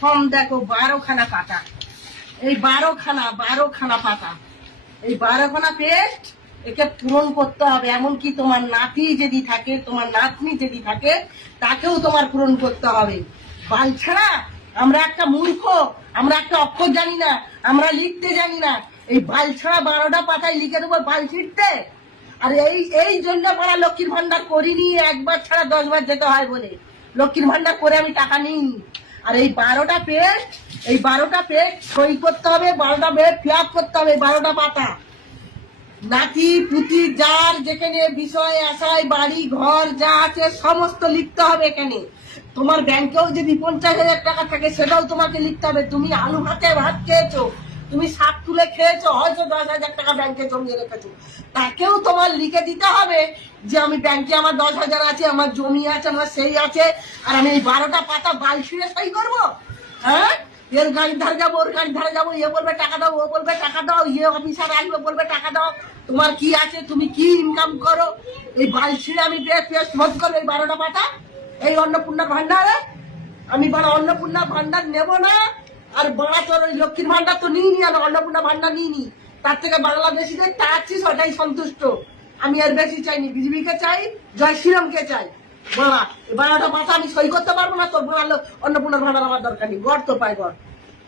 Form দেখো 12খানা পাতা, এই 12খানা পাতা, এই 12খানা পেস্ট একে পূরণ করতে হবে। এমনকি তোমার নাতি যদি থাকে, তোমার নাতনি যদি থাকে, তাকেও তোমার পূরণ করতে হবে। বাল ছাড়া আমরা একটা মূর্খ, আমরা একটা অক্ষর জানি না, আমরা লিখতে জানি না। এই বাল ছাড়া 12টা পাতায় লিখে দেবো বাল ছিটতে। আর এই জন্য পাড়া লক্ষ্মীর ভান্ডার করিনি, একবার ছাড়া 10 বার যেতে হয় বলে লক্ষ্মীর ভান্ডার করে আমি টাকা নিইনি। আর এই 12টা পেস্ট সই করতে হবে, 12টা পেস্ট ফিল আপ করতে হবে, 12টা পাতা। নাতি পুতি যার যেখানে বিষয় আশায় বাড়ি ঘর যা আছে সমস্ত লিখতে হবে এখানে। তোমার ব্যাংকেও যদি 50,000 টাকা থাকে সেটাও তোমাকে লিখতে হবে। তুমি আলু ভাতে ভাত খেয়েছো, তুমি শাক তুলে খেয়েছো, হয়তো 10,000 টাকা ব্যাংকে জমিয়ে রেখেছো, তাকেও তোমার লিখে দিতে হবে যে আমি ব্যাংকে আমার 10,000 আছে, আমার জমি আছে, আমার সেই আছে, আর আমি এই 12টা পাতা বাল ছিঁড়ে সই করবো? হ্যাঁ, এর গাড়ির ধারে যাবো, ওর গাড়ির ধারে যাবো, ইয়ে বলবে টাকা দাও, ও বলবে টাকা দাও, ইয়ে অফিসার আসবে বলবে টাকা দাও। তোমার কি আছে, তুমি কি ইনকাম করো? এই বাল ছিঁড়ে আমি পেস্ট ভোট করবো এই 12টা পাতা এই অন্নপূর্ণা ভান্ডারে? আমি বড় অন্নপূর্ণা ভান্ডার নেব না। আর বড়া তোর ওই লক্ষ্মীর ভান্ডার তো নিইনি, আমি অন্নপূর্ণা ভান্ডার নিইনি। তার থেকে বাংলাদেশিদের চাচ্ছিস ওটাই সন্তুষ্ট। আমি এর বেশি চাইনি। বিজেপিকে চাই, জয় শ্রীরামকে চাই। বড়া 12টা পাতা আমি সই করতে পারবো না। তোর বড় অন্নপূর্ণার ভান্ডার আমার দরকার নেই। গড় তো পাই গড়।